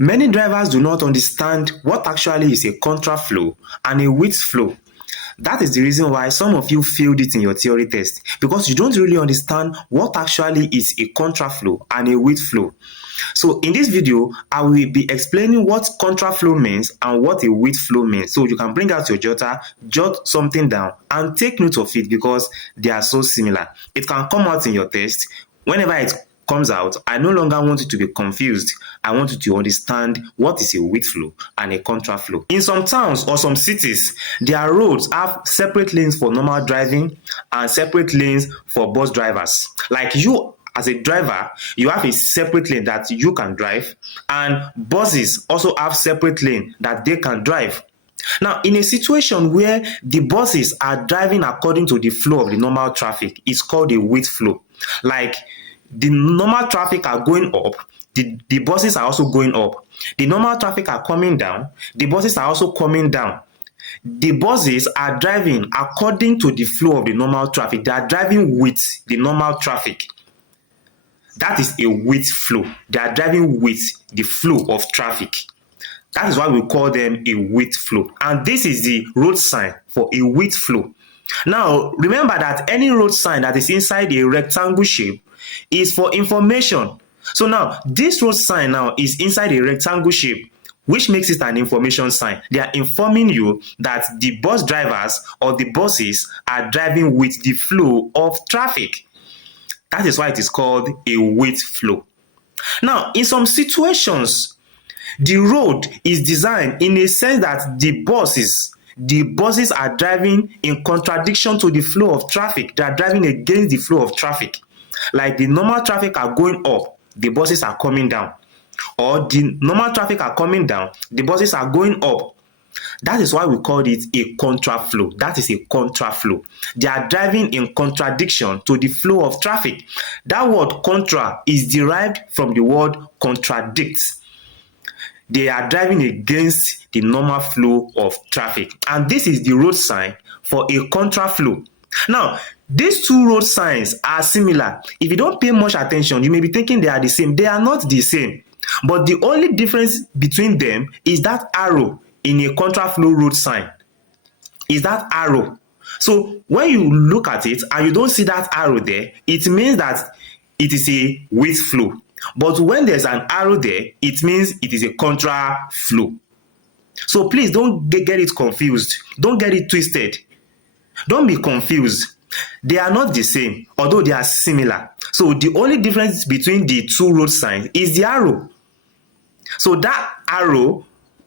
Many drivers do not understand what actually is a contraflow and a Withflow. That is the reason why some of you failed it in your theory test, because you don't really understand what actually is a contraflow and a Withflow. So in this video, I will be explaining what contraflow means and what a Withflow means. So you can bring out your jotter, jot something down, and take note of it because they are so similar. It can come out in your test. Whenever it comes out, I no longer want you to be confused. I want you to understand what is a Withflow and a contraflow. In some towns or some cities, their roads have separate lanes for normal driving and separate lanes for bus drivers. Like you, as a driver, you have a separate lane that you can drive, and buses also have separate lane that they can drive. Now, in a situation where the buses are driving according to the flow of the normal traffic, it's called a Withflow. Like the normal traffic are going up, the buses are also going up. The normal traffic are coming down, the buses are also coming down. The buses are driving according to the flow of the normal traffic. They are driving with the normal traffic. That is a Withflow. They are driving with the flow of traffic. That is why we call them a Withflow. And this is the road sign for a Withflow. Now, remember that any road sign that is inside a rectangle shape is for information. So now, this road sign now is inside a rectangle shape, which makes it an information sign. They are informing you that the bus drivers or the buses are driving with the flow of traffic. That is why it is called a Withflow. Now, in some situations, the road is designed in a sense that the buses are driving in contradiction to the flow of traffic. They are driving against the flow of traffic. Like the normal traffic are going up, the buses are coming down. Or the normal traffic are coming down, the buses are going up. That is why we call it a contraflow. That is a contraflow. They are driving in contradiction to the flow of traffic. That word contra is derived from the word contradict. They are driving against the normal flow of traffic. And this is the road sign for a contraflow. Now, these two road signs are similar. If you don't pay much attention, you may be thinking they are the same. They are not the same. But the only difference between them is that arrow in a contraflow road sign. Is that arrow. So when you look at it and you don't see that arrow there, it means that it is a Withflow. But when there's an arrow there, it means it is a contraflow. So please don't get it confused. Don't get it twisted. Don't be confused. They are not the same, although they are similar. So the only difference between the two road signs is the arrow. So that arrow,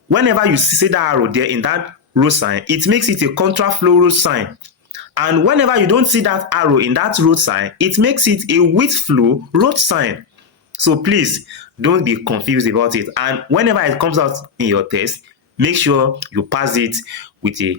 whenever you see that arrow there in that road sign, it makes it a contraflow road sign. And whenever you don't see that arrow in that road sign, it makes it a Withflow road sign. So please don't be confused about it. And whenever it comes out in your test, make sure you pass it with a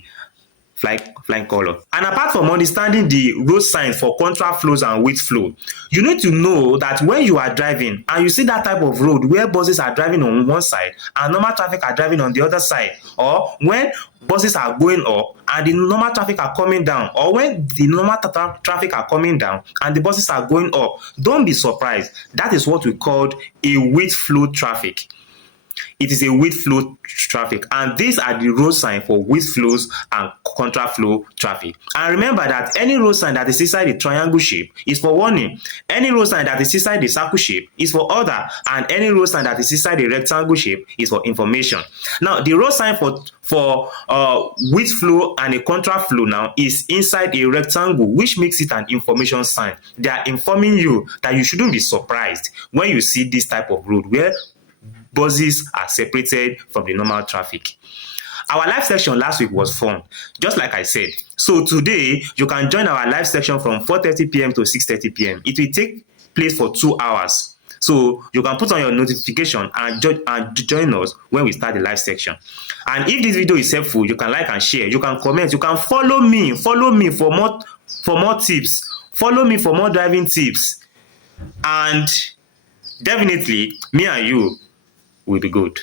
flying color. And apart from understanding the road signs for contraflows and Withflow, you need to know that when you are driving and you see that type of road where buses are driving on one side and normal traffic are driving on the other side, or when buses are going up and the normal traffic are coming down, or when the normal traffic are coming down and the buses are going up, don't be surprised. That is what we call a Withflow traffic. It is a Withflow traffic, and these are the road signs for Withflows and contraflow traffic. And remember that any road sign that is inside the triangle shape is for warning. Any road sign that is inside the circle shape is for order, and any road sign that is inside the rectangle shape is for information. Now, the road sign for Withflow and a contraflow now is inside a rectangle, which makes it an information sign. They are informing you that you shouldn't be surprised when you see this type of road where buses are separated from the normal traffic. Our live section last week was fun, just like I said. So today, you can join our live section from 4:30 p.m. to 6:30 p.m. It will take place for 2 hours. So you can put on your notification and join us when we start the live section. And if this video is helpful, you can like and share. You can comment. You can follow me. Follow me for more tips. Follow me for more driving tips. And definitely, me and you will be good.